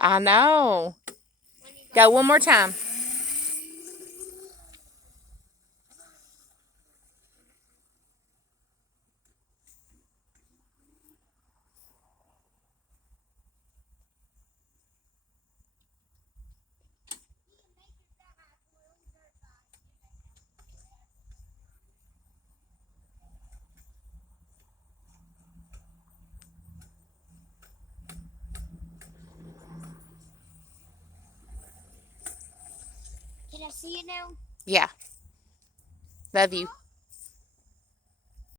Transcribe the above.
I know. Go one more time. Can I see it now? Yeah. Love you.